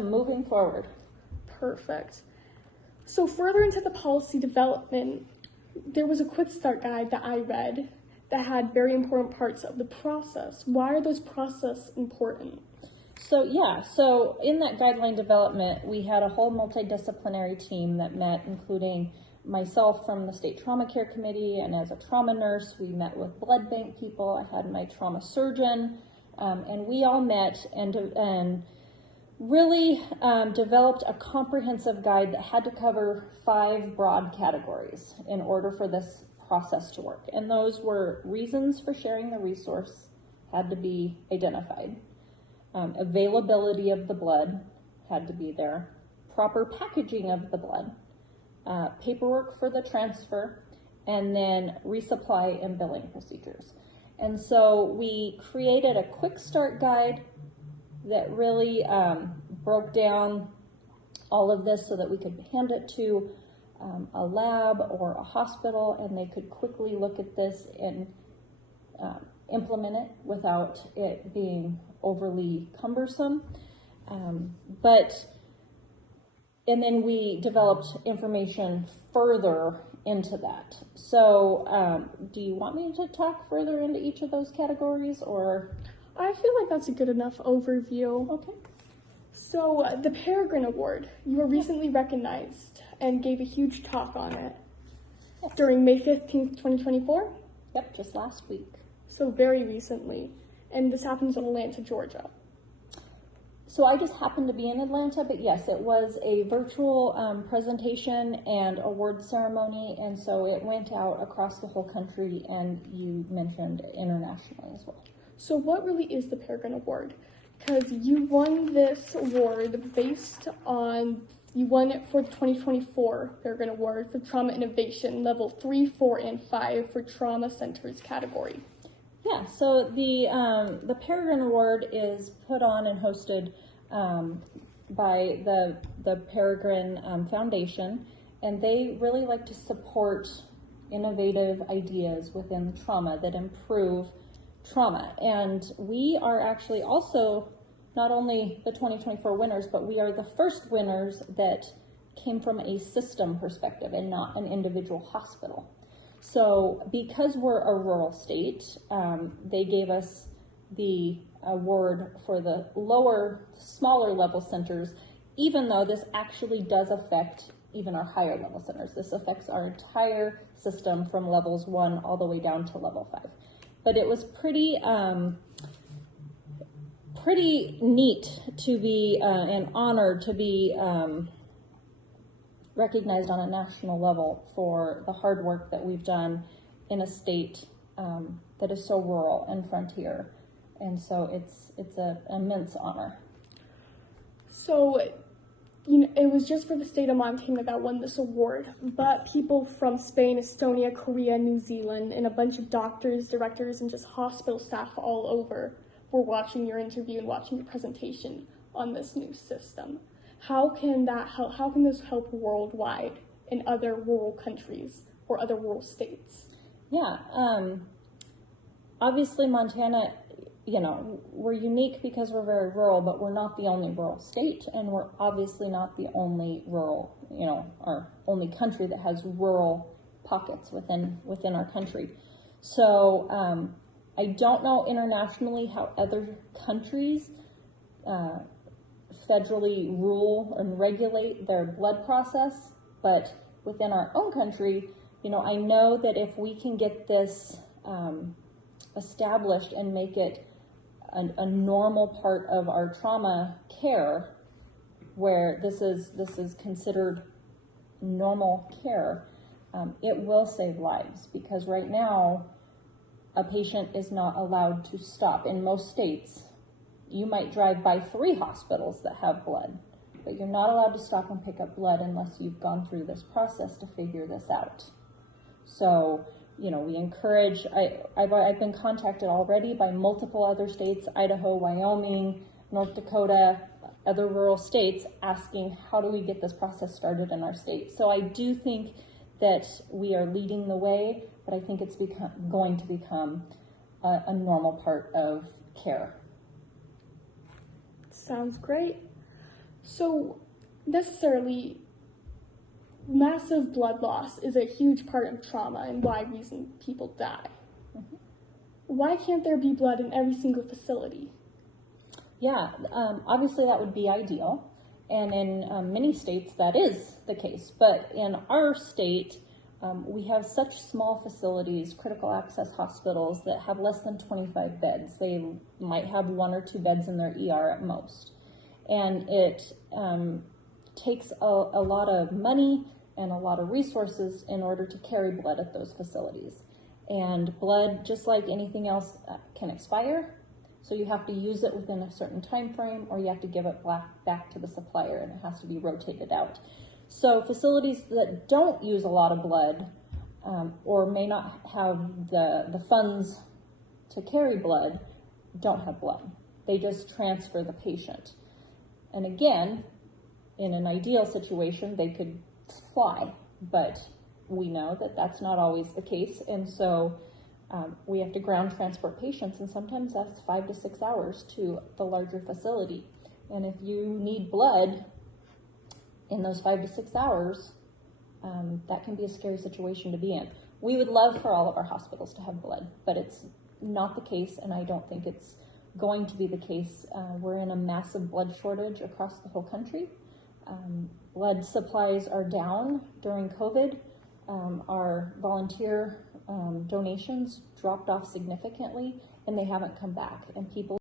moving forward. Perfect. So further into the policy development, there was a quick start guide that I read that had very important parts of the process. Why are those processes important? So in that guideline development, we had a whole multidisciplinary team that met, including myself from the State Trauma Care Committee, and as a trauma nurse, we met with blood bank people. I had my trauma surgeon, and we all met and really developed a comprehensive guide that had to cover 5 broad categories in order for this process to work. And those were: reasons for sharing the resource had to be identified. Availability of the blood had to be there. Proper packaging of the blood. Paperwork for the transfer, and then resupply and billing procedures. And so we created a quick start guide that really broke down all of this so that we could hand it to a lab or a hospital, and they could quickly look at this and implement it without it being overly cumbersome. And then we developed information further into that. So do you want me to talk further into each of those categories, or? I feel like that's a good enough overview. Okay. So the Peregrine Award, you were recently recognized and gave a huge talk on it during May 15th, 2024? Yep, just last week. So very recently. And this happens in Atlanta, Georgia. So I just happened to be in Atlanta, but yes, it was a virtual presentation and award ceremony, and so it went out across the whole country, and you mentioned internationally as well. So what really is the Peregrine Award? Because you won this award based on, you won it for the 2024 Peregrine Award for Trauma Innovation, level 3, 4, and 5 for Trauma Centers category. Yeah, so the Peregrine Award is put on and hosted by the Peregrine Foundation, and they really like to support innovative ideas within trauma that improve trauma. And we are actually also not only the 2024 winners, but we are the first winners that came from a system perspective and not an individual hospital. So because we're a rural state, they gave us the award for the smaller level centers, even though this actually does affect even our higher level centers. This affects our entire system from levels 1 all the way down to level 5. But it was pretty neat to be and honored to be recognized on a national level for the hard work that we've done in a state that is so rural and frontier. And so it's an immense honor. So, you know, it was just for the state of Montana that won this award, but people from Spain, Estonia, Korea, New Zealand, and a bunch of doctors, directors, and just hospital staff all over were watching your interview and watching your presentation on this new system. How can that help? How can this help worldwide in other rural countries or other rural states? Yeah, obviously Montana, you know, we're unique because we're very rural, but we're not the only rural state, and we're obviously not the only rural, you know, our only country that has rural pockets within our country. So I don't know internationally how other countries federally rule and regulate their blood process, but within our own country, you know, I know that if we can get this established and make it a normal part of our trauma care, where this is considered normal care, it will save lives, because right now a patient is not allowed to stop. In most states, you might drive by 3 hospitals that have blood, but you're not allowed to stop and pick up blood unless you've gone through this process to figure this out. So, you know, we encourage, I've been contacted already by multiple other states, Idaho, Wyoming, North Dakota, other rural states, asking how do we get this process started in our state. So I do think that we are leading the way, but I think it's going to become a normal part of care. Sounds great. So, necessarily, massive blood loss is a huge part of trauma and why reason people die. Mm-hmm. Why can't there be blood in every single facility? Yeah, obviously that would be ideal. And in many states that is the case. But in our state, we have such small facilities, critical access hospitals, that have less than 25 beds. They might have 1 or 2 beds in their ER at most. And it takes a lot of money and a lot of resources in order to carry blood at those facilities. And blood, just like anything else, can expire. So you have to use it within a certain time frame, or you have to give it back to the supplier, and it has to be rotated out. So facilities that don't use a lot of blood, or may not have the funds to carry blood, don't have blood. They just transfer the patient. And again, in an ideal situation, they could fly, but we know that that's not always the case, and so we have to ground transport patients, and sometimes that's 5 to 6 hours to the larger facility. And if you need blood in those 5 to 6 hours, that can be a scary situation to be in. We would love for all of our hospitals to have blood, but it's not the case, and I don't think it's going to be the case. We're in a massive blood shortage across the whole country. Blood supplies are down during COVID. Our volunteer donations dropped off significantly, and they haven't come back. And people